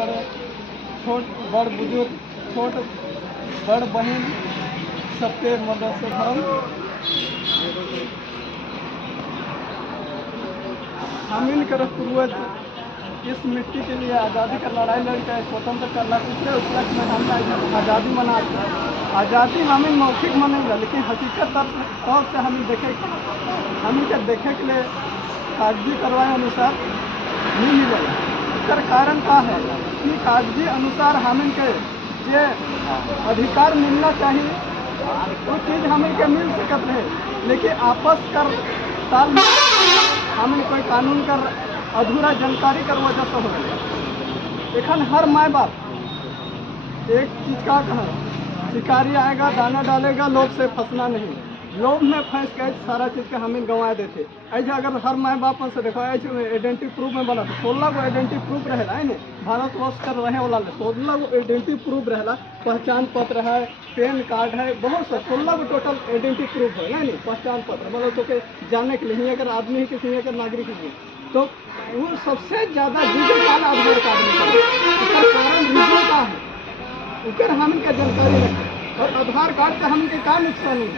बड़े छोट बड़ बुजुर्ग छोट बड़ बहन सबके मदद से धर्म हम इनकर पूर्वज इस मिट्टी के लिए आज़ादी का लड़ाई लड़कर स्वतंत्र करना पिछले उपलक्ष्य में हम आज़ादी मनाते हैं। आज़ादी हमें मौखिक मनेगा लेकिन हकीकत तौर से हम देखे के लिए कागजी कार्रवाई अनुसार नहीं मिलेगा। इसका कारण का है कि कागजी अनुसार हमें के जे अधिकार मिलना चाहिए वो चीज़ हमें के मिल सकत है, लेकिन आपस कर साल हमें कोई कानून कर अधूरा जानकारी कर वजह से हो गया। एखन हर माँ बाप एक चीज़ का कहा शिकारी आएगा दाना डालेगा, लोभ से फंसना नहीं। लोभ में फंस के सारा चीज़ के हमें गंवा देते। ऐसे अगर हर माँ बाप से देखो ऐसे आइडेंटिटी प्रूफ में बना तो 16 गो आइडेंटिटी प्रूफ रहेला है नहीं। भारतवर्ष कर रहे वाला 16 गो आइडेंटिटी प्रूफ रहेला, पहचान पत्र है, पैन कार्ड है, बहुत सा 16 गो टोटल आइडेंटिटी प्रूफ है नहीं। पहचान पत्र मतलब तो के जानने के लिए अगर आदमी किसी अगर नागरिक है तो वो सबसे ज़्यादा डिजिटल आधार कार्ड इसका कारण रीजन का है उकर हम इनका जानकारी रखें। और आधार कार्ड से हम इनके क्या नुकसान है।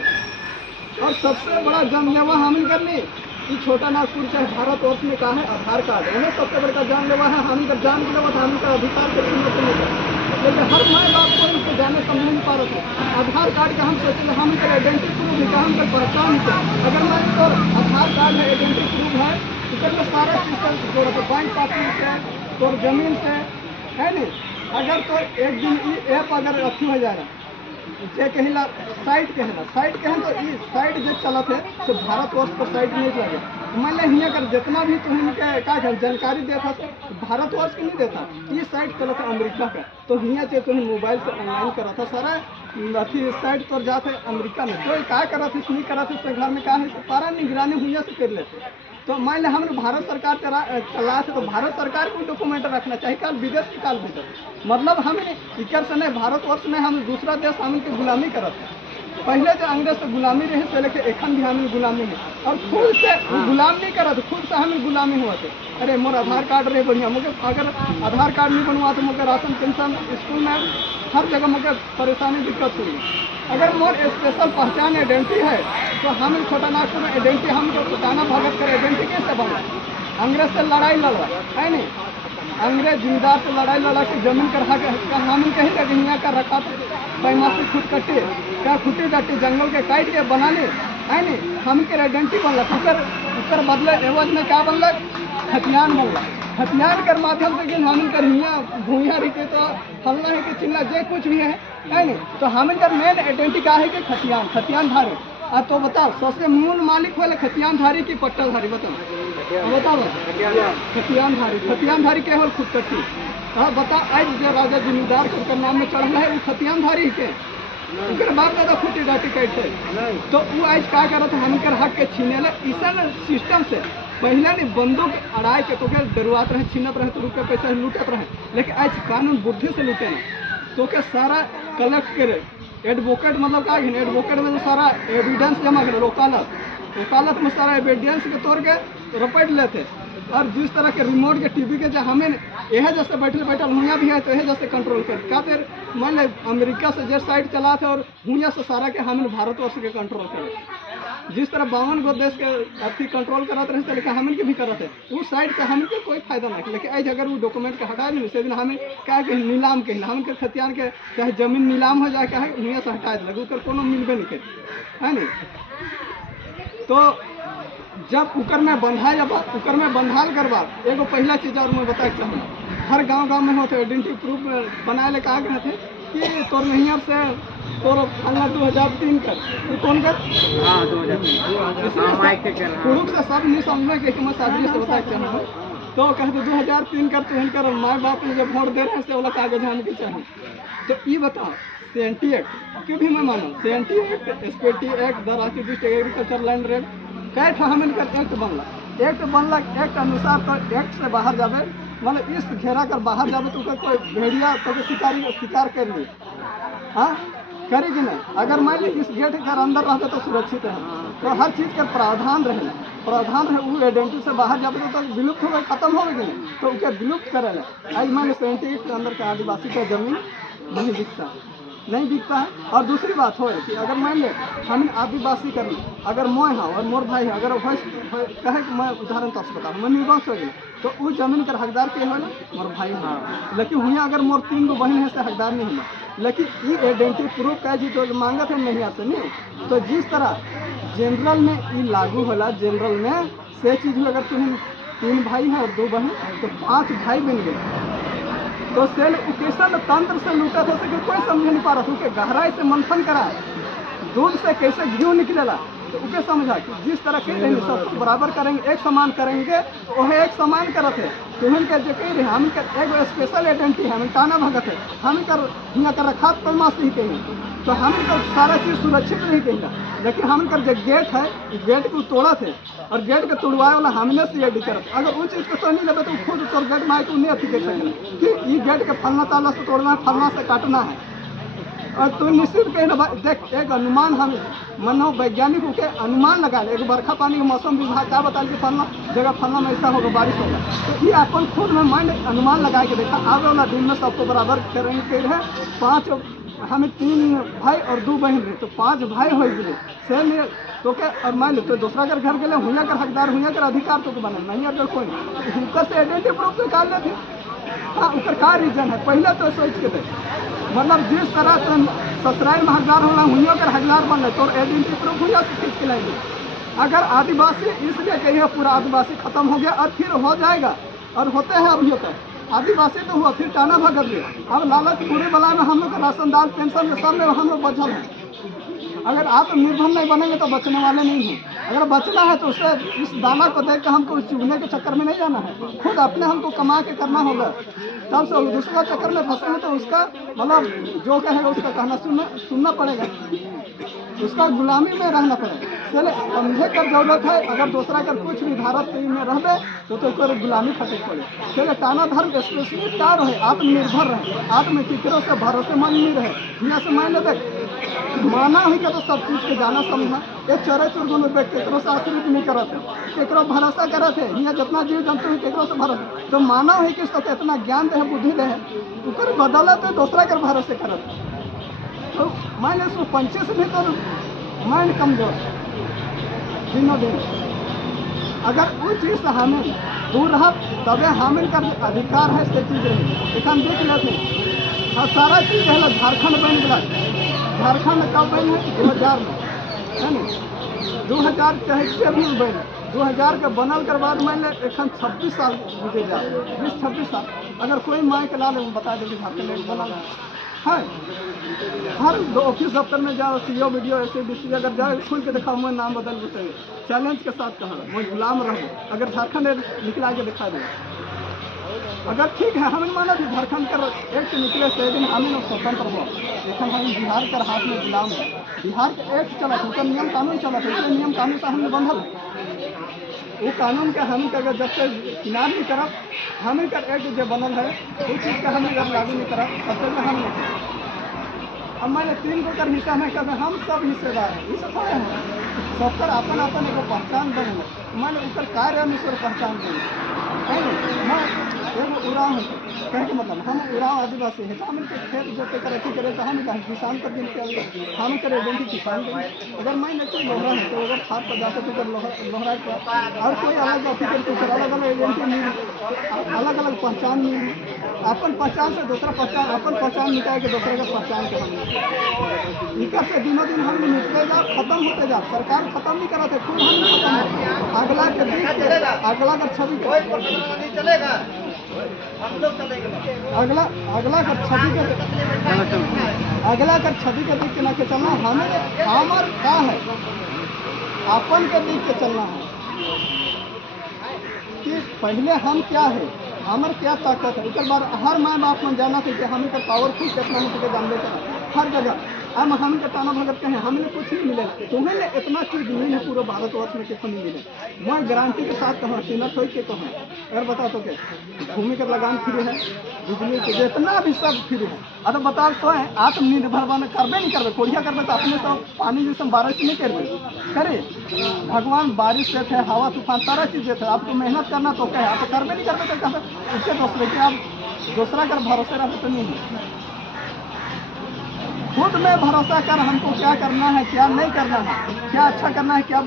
और सबसे बड़ा जानलेवा हम करनी कि छोटा नागपुर चाहे भारतवर्ष में कहा है आधार कार्ड उन्हें सबसे बड़ा जानलेवा है। हम इनका जान लेवा था हम इनका अधिकार के लेकिन हर माँ बाप को इनको जाने समझ नहीं पा रहे थे। आधार कार्ड का हम सोचे हम इनका आइडेंटिटी प्रूफ है हम इनका पहचान है। अगर मैं तो आधार कार्ड है आइडेंटिटी प्रूफ है तो सारा चीज़ जोड़ा तो बैंक पासबुक से तो जमीन से है नहीं। अगर तो एक दिन ये ऐप अगर अच्छी हो जाएगा जे कहला साइट कहें तो ये साइट जो चलत है तो भारतवर्ष पर साइट नहीं लगे। मान लें हियाँ कर जितना भी तुम्हें क्या जानकारी देता तो भारतवर्ष के नहीं देता। ये साइट चलत है अमेरिका का तो हियाँ से तुम्हें मोबाइल से ऑनलाइन करा था सारा अथी साइट पर जाते अमेरिका में तो क्या करा थे नहीं करा थे उसके घर में क्या है सारा निगरानी हुआ से कर लेते। तो मान लें हम भारत सरकार चला थे तो भारत सरकार को डॉक्यूमेंट रखना चाहिए काल विदेश की काल विदेश मतलब हम इकर से नहीं भारतवर्ष में हम दूसरा देश हम इनकी गुलामी करते हैं। पहले जो अंग्रेज से गुलामी रहे से लेकर एखन भी हमें गुलामी है और खुद से गुलाम नहीं करा तो खुद से हमें गुलामी हुआ थे। अरे मोर आधार कार्ड रहे बढ़िया मुझे अगर आधार कार्ड नहीं बनवा तो मुझे राशन पेंशन स्कूल में हर जगह मुझे परेशानी दिक्कत हुई। अगर मोर स्पेशल पहचान आइडेंटिटी है तो हम छोटा नागपुर में आइडेंटिटी हम पटाना भगत कर आइडेंटिटी कैसे बना। अंग्रेज से लड़ाई लड़ा है नहीं, अंग्रेज जिम्मेदार से लड़ाई लड़ा के जमीन कर हम कहीं लगे यहाँ का रखा तो पैमासी खुद कटे क्या खुटी कटे जंगल के काट के बना ले है नहीं। हम के आइडेंटिटी बनल उकर बदले एवज में क्या बनल हथियार बनल। हथियार कर माध्यम से हम कर हियाँ भूया रही तो फलना है कि चिल्ला जे कुछ भी है नहीं। तो हम कर मेन आइडेंटिटी क्या है कि खतियान धारी। तो बताओ सबसे मूल मालिक वाले खतियान धारी की पट्टल धारी बताओ खतियान धारी केवल खुद कट्टी। हाँ बताओ आज जो राजा जिम्मेदार के नाम में चढ़ल है वो खतियान धारी के बाप दादा खुटी डाटी काटते तो वो आज क्या करते हम कर हक के छीने ऐसा सिस्टम से पहले नहीं बंदूक अड़ाई के तो क्या डरुआत रहे छीनत रहे तो रुपये पैसा लूटत रहे लेकिन आज कानून बुद्धि से लूटे ना तो क्या सारा कलेक्ट करे एडवोकेट मतलब क्या है एडवोकेट में तो सारा एविडेंस जमा करे वकालत में सारा एविडेंस के तौर के रपट लेते। और जिस तरह के रिमोट के टीवी के जो हमें यह जैसे बैठल हुआ भी है तो यह जैसे कंट्रोल कर क्या फिर मान ले अमेरिका से जो साइड चला थे और हुआ से सारा के हमें भारतवर्ष के कंट्रोल करे। जिस तरह 52 गो देश के अर्थी कंट्रोल कराते रहे लेकिन हमें के भी करते उस साइड से हमें कोई फायदा नहीं। लेकिन आज अगर वो डॉक्यूमेंट के हटा नहीं से दिन हमें क्या कहीं नीलाम कहीं हम के खतियान के चाहे जमीन नीलाम हो जाए क्या है हुआ से हटा लगे उकर कोनो मिलबे नहीं करे है नहीं। तो जब कुकर में बंधा जब कुकर में बंधाल करवा एगो पहला चीज़ और मैं बताए चाहूँ हर गांव में होते आइडेंटिटी प्रूफ बनाए ले कहा गए थे कि तोर नैहर से तोर फलना 2003 कर तो कौन कर पुरुष से सब नहीं समझने के मैं शादी से बताए चाहूँ तो कहते 2003 कर तो इनकर माँ बाप ने जब वोट दे रहे हैं से वाला कागज हम के चाहिए। तो ये बताओ CNT एक्ट क्यों भी मैं मानो CNT act SPT act the राष्ट्रीय डिस्ट्रिक्ट एग्रीकल्चर लैंड रेट कैट हम इनका एक्ट बनला एक्ट अनुसार तो एक्ट से बाहर जावे मतलब इस घेरा कर बाहर जावे तो कोई भेड़िया तो शिकार कर ली हाँ करेगी नहीं। अगर मान ली इस गेट के अंदर रहते तो सुरक्षित है तो हर चीज़ का प्रावधान रहे। प्रावधान है वो आइडेंटिटी से बाहर जाते तो विलुप्त हो गए, खत्म हो गए, तो उनके विलुप्त करे आज मैंने 78 के अंदर का आदिवासी का जमीन नहीं बिकता है। और दूसरी बात हो कि अगर मान ले हम आदिवासी करना, अगर मैं हाँ और मोर भाई है, अगर कहे कि मैं उदाहरण तौर से बताऊँ मैं निर्वंश हो गया तो उस जमीन का हकदार के होला मोर भाई हाँ, लेकिन हुआ अगर मोर 3 गो बहन है से हकदार नहीं हुआ, लेकिन ये आइडेंटिटी प्रूफ का जी तो मांगत है नहीं आते नहीं। तो जिस तरह जनरल में ये लागू होला, जनरल में से चीज़ में अगर तुम्हें 3 भाई हैं और 2 बहन तो 5 भाई बन गए, तो सेल कैसा तंत्र से लूटा था कि कोई समझ नहीं पा रहा था, गहराई से मंथन करा, दूध से कैसे घी निकलेला, तो उसे समझा कि जिस तरह के रहेंगे सबको बराबर करेंगे, एक समान करेंगे, तो वह एक समान करत है। तुहन के जो कही रहे हम एक स्पेशल आइडेंटिटी है, हम टाना भगत है, हम यहाँ कर रखा पैमास ही कहीं, तो हम सारा चीज़ सुरक्षित नहीं कहेंगे, लेकिन हम जो गेट है गेट को तोड़ा थे और गेट के तोड़वाए वाला हमने सी एडी करत, अगर वो चीज़ को सही नहीं लगे तो खुद तोड़ गेट माइक नहीं अथी कर सकें कि ये गेट के फलना ताला से तोड़ना है, फलना से काटना है। और तो निश्चित कहीं ना देख एक अनुमान हम मनोवैज्ञानिक के अनुमान लगा ले, एक बरखा पानी के मौसम विभाग क्या बता कि फलना जगह फलना में ऐसा होगा, बारिश होगा, तो ये अपन खुद में माइंड अनुमान लगा के देखा आगे वाला दिन में सबको बराबर करेंगे है। 5 हमें 3 भाई और 2 बहन रहे, तो 5 भाई हो गए से लिए तो क्या, और मान लो तो दूसरा कर घर गए हुआ कर हकदार हुआ कर अधिकार तो बना नहीं, अगर कोई हुनकर से आइडेंटिटी प्रूफ निकाल लेते। हाँ उनका क्या रीजन है पहले तो सोच के दे, मतलब जिस तरह तुम ससुराल में हकदार होना हुआ कर हकदार बन रहे तो आइडेंटिटी प्रूफ हुआ से खींच के लाएंगे। अगर आदिवासी इसलिए कहिए पूरा आदिवासी खत्म हो गया और फिर हो जाएगा, और होते हैं अभी होता है आदिवासी तो हुआ फिर टाना भगत गया। अब लालच पूरे बला में हम लोग राशन दाल पेंशन में सब में हम लोग बचल हैं। अगर आत्मनिर्भर नहीं बनेंगे तो बचने वाले नहीं हैं। अगर बचना है तो उससे इस दाना को देख कर हमको चुगने के चक्कर में नहीं जाना है, खुद अपने हमको कमा के करना होगा। तब से दूसरा चक्कर में फंसेंगे तो उसका मतलब जो कहेगा उसका कहना सुनना पड़ेगा, उसका गुलामी में रहना पड़ेगा। चले समझे कर जरूरत है, अगर दूसरा कर कुछ भी भारत में रह दे तो गुलामी खटक पड़े। चले टाना धर्म स्पेशलिस्ट क्या रहे, आत्मनिर्भर रहे, आत्म फिक्रों से भरोसेमंद नहीं रहे। यहाँ से मान ले माना ही तो सब चीज़ के जाना समझा, एक चोरे चुरगुन केकरो से आश्रित नहीं करते, केकरो भरोसा करते हैं। यहाँ जितना जीव जंतु है केकरो से भरोसा, तो मानव ही किस तो इतना ज्ञान दे बुद्धि दे ऊपर बदलत है दूसरा के भरोसे करते। तो मैंने उसको पंचे से भी तो माइंड कमजोर दिनों दिन, अगर वो चीज़ से हमें दूर रहा तबे हमें कर अधिकार है से चीज़ रही। एक हम देख लेते और सारा चीज़ है झारखंड बन गया। झारखंड कब बन है 2000 में है ना, 2000 चाहे भी बन 2000 के बनल के बाद मैंने एखन 26 साल गुजर जा 20-26 साल। अगर कोई माँ के लाल बता दे कि झारखंड बनल है, हर ऑफिस दफ्तर में जाओ सीओ वीडियो ऐसे डी अगर जाओ खुल के देखा मैं नाम बदल देते चैलेंज के साथ कहा मैं गुलाम रहूँ, अगर झारखंड निकला के दिखा दे। अगर ठीक है हमें माना कि झारखंड का एक्ट निकले से दिन हमें स्वतंत्र हुआ, लेकिन हम बिहार के हाथ में गुलाम है। बिहार के एक्ट चला था, उनका नियम कानून चला था, इसलिए नियम कानून से हमने बंधल वो कानून का हम अगर जब से किनार नहीं करब हमें का एक्ट जो बनल है वो चीज़ का हम अगर लागू नहीं करब तब तक हम नहीं। अब मैंने 3 गो कर हिस्सा में कहते हम सब हिस्सेदार हैं, ये सब है सबकर अपन अपन एगो पहचान बने, मैंने ऊपर कार्य अनुसार पहचान बने मैं एगो उड़ाव है कहे के मतलब हम उड़ाव आदिवासी है तो हम खेत जोते कर अथी करे तो हम कहीं किसान पर दिन के हम करे डेंटी किसान करें। अगर मैं नहीं लोहरा है तो अगर खाद पर जाते तो लोहरा पर और कोई अलग अथी करते तो अलग अलग एजेंटी मिली, अलग अलग पहचान मिली। अपन पहचान से दूसरा पहचान, अपन पहचान मिटाए के दूसरे का पहचान के हम इनका से दिनों दिन हम मिटते जा खत्म होते जा। सरकार खत्म नहीं कराते, खुद हम खत्म अगला के बीच अगला का छवि चलेगा अगला का छवि के अगला का छवि के देख के ना के चलना हमें हमार क्या है अपन के देख के चलना है कि पहले हम क्या है, हमार क्या ताकत है। एक बार हर माँ बाप में जाना चाहिए कि हम पावरफुल कितना हो सके जानते हैं हर जगह अब हम के ताना भगत कहें हमें कुछ नहीं मिले, तुम्हें ने इतना चीज मिले पूरे भारतवर्ष में कितना नहीं मिले। मैं गारंटी के साथ कहूँ, सीनत हो के कहूँ, अगर बता तो के भूमि का लगान फ्री है, बिजली के जितना भी सब फ्री है। अब बता तो है आत्मनिर्भर बन करबे नहीं करबे, कोढ़िया करबे तो अपने तो पानी जैसे बारिश नहीं करबे करे। भगवान बारिश देते हैं, हवा तूफान सारा चीज देते हैं, आपको मेहनत करना तो क्या है, आप करबे नहीं करबे तो कहते उसके दूसरे के आप दूसरा कर भरोसे रहे तो नहीं है। खुद में भरोसा कर हमको क्या करना है क्या नहीं करना है, क्या अच्छा करना है क्या